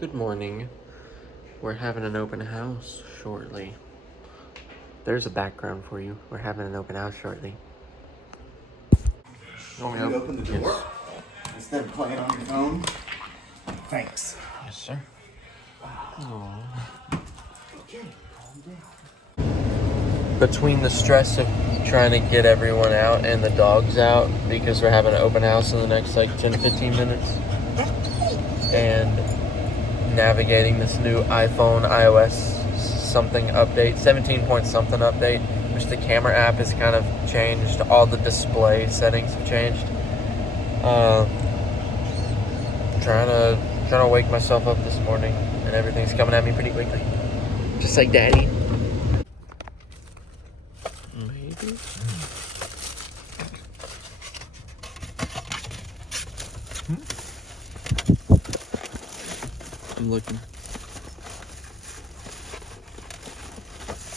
Good morning. We're having an open house shortly. There's a background for you. We're having an open house shortly. Can you open the door instead of playing on your phone? Thanks. Yes, sir. Aww. Okay, calm down. Between the stress of trying to get everyone out and the dogs out because we're having an open house in the next 10-15 minutes, and navigating this new iPhone iOS something update, 17 point something update, which the camera app has kind of changed. All the display settings have changed. Trying to wake myself up this morning, and everything's coming at me pretty quickly, just like Daddy. Maybe. I'm looking.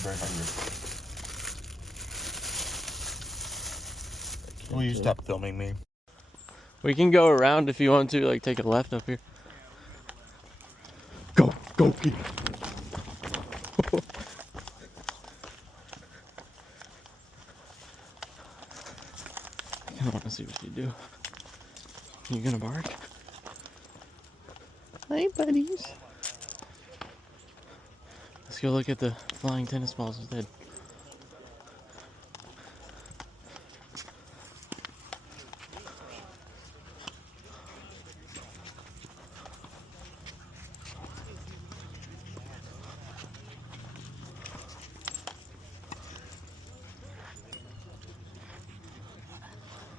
Very hungry. Will you stop filming me? We can go around if you want to, like take a left up here. Go, kid. I want to see what you do. You gonna bark? Hi, buddies. Let's go look at the flying tennis balls instead.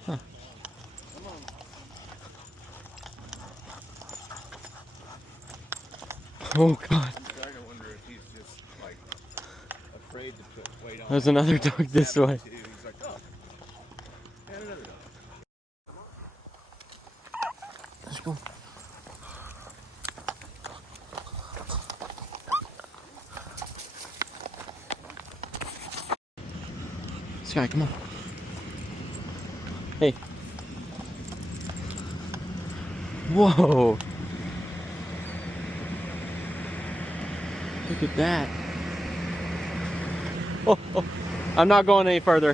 Huh. Oh God. I'm starting to wonder if he's just like afraid to put weight on. There's another dog this way. He's like, oh, and another dog. Let's go. Sky, come on. Hey. Whoa. Look at that. Oh, oh. I'm not going any further.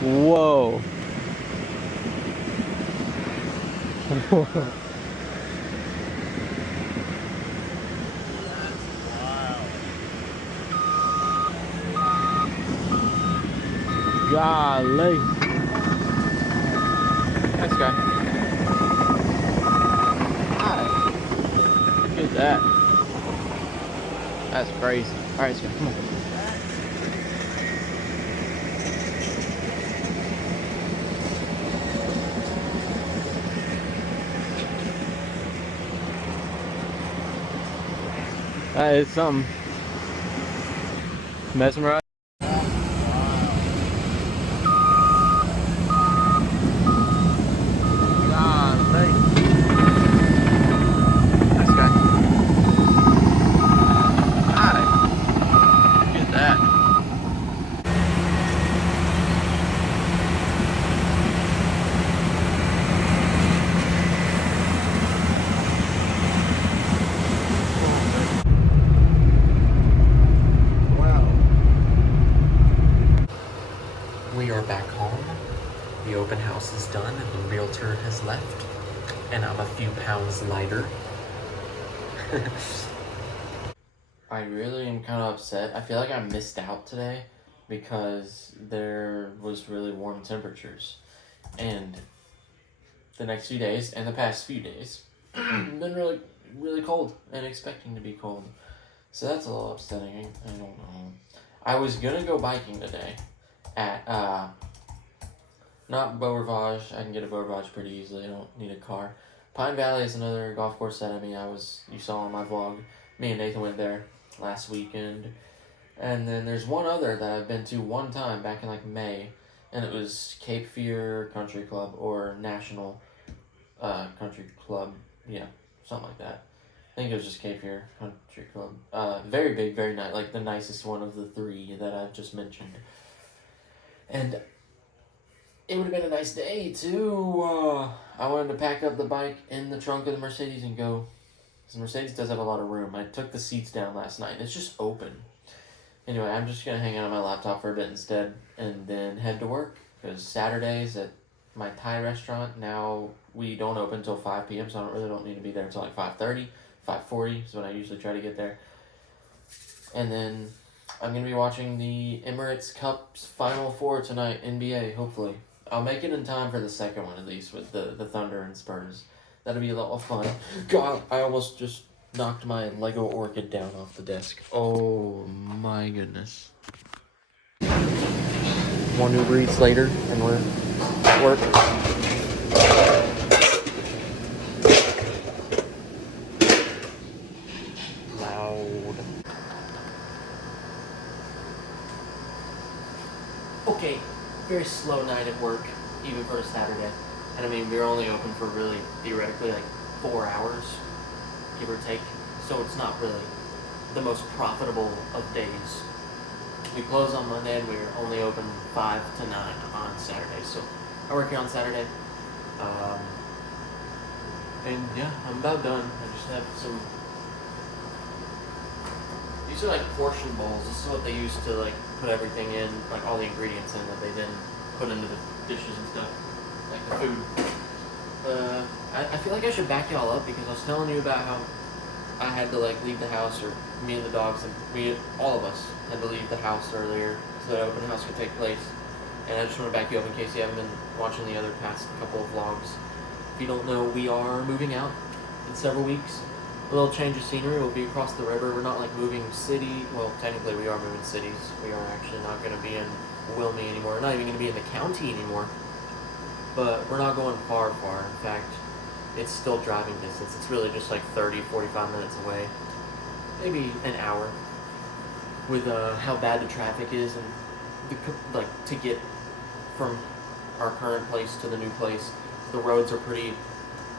Whoa. Golly. Nice guy. Hi. Look at that. That's crazy. Alright, Sky, come on. That is something. Mesmerizing. We are back home. The open house is done and the realtor has left. And I'm a few pounds lighter. I really am kind of upset. I feel like I missed out today because there was really warm temperatures. And the next few days and the past few days been really, really cold and expecting to be cold. So that's a little upsetting. I don't know. I was gonna go biking today at not Beau Rivage. I can get a Beau Rivage pretty easily. I don't need a car. Pine Valley is another golf course that you saw on my vlog. Me and Nathan went there last weekend. And then there's one other that I've been to one time back in like May, and it was Cape Fear Country Club or National Country Club. Yeah, something like that. I think it was just Cape Fear Country Club. Very big, very nice, like the nicest one of the three that I've just mentioned. And it would have been a nice day too. I wanted to pack up the bike in the trunk of the Mercedes and go. Because Mercedes does have a lot of room. I took the seats down last night, and it's just open. Anyway, I'm just going to hang out on my laptop for a bit instead, and then head to work. Because Saturdays at my Thai restaurant, now we don't open until 5 p.m., so I really don't need to be there until like 5:30, 5:40 is when I usually try to get there. And then I'm going to be watching the Emirates Cup's Final Four tonight, NBA, hopefully. I'll make it in time for the second one, at least, with the Thunder and Spurs. That'll be a lot of fun. God, I almost just knocked my Lego orchid down off the desk. Oh my goodness. More Uber Eats later, and we're at work. Loud. Okay, very slow night at work, even for a Saturday. And I mean, we're only open for really, theoretically, like 4 hours, give or take. So it's not really the most profitable of days. We close on Monday and we're only open 5 to 9 on Saturday. So I work here on Saturday. And yeah, I'm about done. I just have some... These are like portion bowls. This is what they use to like put everything in, like all the ingredients in that they then put into the dishes and stuff, like the food. I feel like I should back y'all up because I was telling you about how I had to like leave the house, or me and the dogs, and all of us had to leave the house earlier so that open house could take place. And I just want to back you up in case you haven't been watching the other past couple of vlogs. If you don't know, we are moving out in several weeks. A little change of scenery. We'll be across the river. We're not like moving city. Well, technically we are moving cities. We are actually not going to be in Wilmey anymore. We're not even going to be in the county anymore. But we're not going far. In fact, it's still driving distance. It's really just like 30, 45 minutes away. Maybe an hour. With how bad the traffic is, and to get from our current place to the new place, the roads are pretty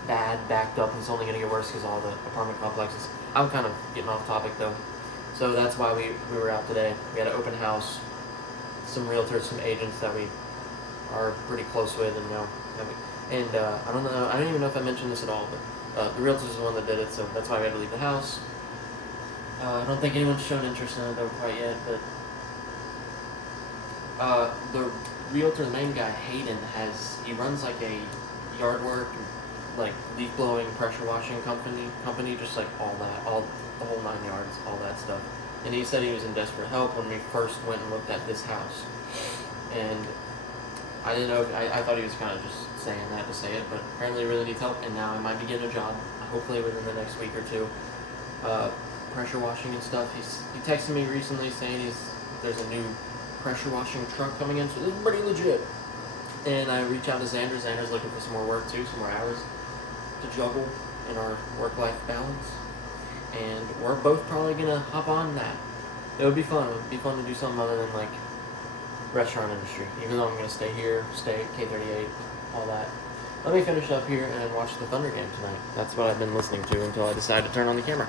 bad, backed up, and it's only going to get worse because all the apartment complexes. I'm kind of getting off topic though. So that's why we were out today. We had an open house, some realtors, some agents that we are pretty close with, and now I don't even know if I mentioned this at all, but the realtors is the one that did it, so that's why we had to leave the house. I don't think anyone's shown interest in it though quite yet, but the realtor, the main guy, Hayden, he runs like a yard work, like leaf blowing, pressure washing company, just like all the whole 9 yards, all that stuff. And he said he was in desperate help when we first went and looked at this house. And I didn't know, I thought he was kind of just saying that to say it, but apparently he really needs help, and now I might be getting a job, hopefully within the next week or two. Pressure washing and stuff. He texted me recently saying there's a new pressure washing truck coming in, so this is pretty legit. And I reach out to Xander. Xander's looking for some more work too, some more hours to juggle in our work-life balance. And we're both probably gonna hop on that. It would be fun. It would be fun to do something other than like restaurant industry. Even though I'm gonna stay here, stay at K38, all that. Let me finish up here and watch the Thunder game tonight. That's what I've been listening to until I decided to turn on the camera.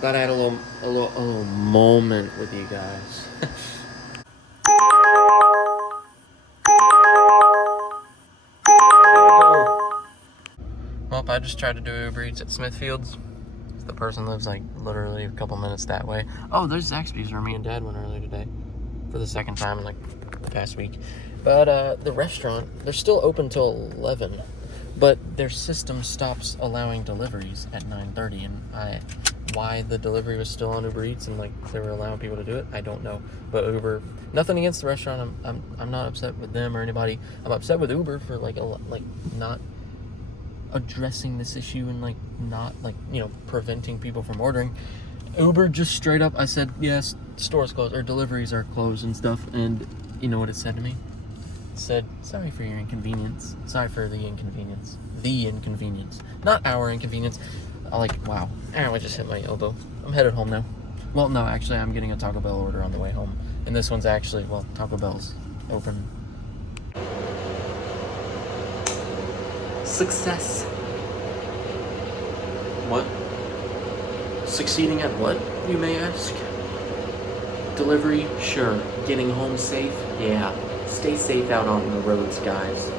Glad I had a little moment with you guys. Well, I just tried to do Uber Eats at Smithfield's. The person lives like literally a couple minutes that way. Oh, there's Zaxby's where me and Dad went earlier today for the second time in like the past week. But the restaurant, they're still open till 11, but their system stops allowing deliveries at 9:30, and why the delivery was still on Uber Eats and like they were allowing people to do it, I don't know. But Uber, nothing against the restaurant. I'm not upset with them or anybody. I'm upset with Uber for like not addressing this issue and like not like, you know, preventing people from ordering. Uber just straight up, I said, yes, stores closed or deliveries are closed and stuff, and you know what it said to me? It said, sorry for your inconvenience. Sorry for the inconvenience. The inconvenience. Not our inconvenience. Wow. I just hit my elbow. I'm headed home now. Well, no, actually, I'm getting a Taco Bell order on the way home. And this one's actually, well, Taco Bell's open. Success. What? Succeeding at what, you may ask? Delivery? Sure. Getting home safe? Yeah. Stay safe out on the roads, guys.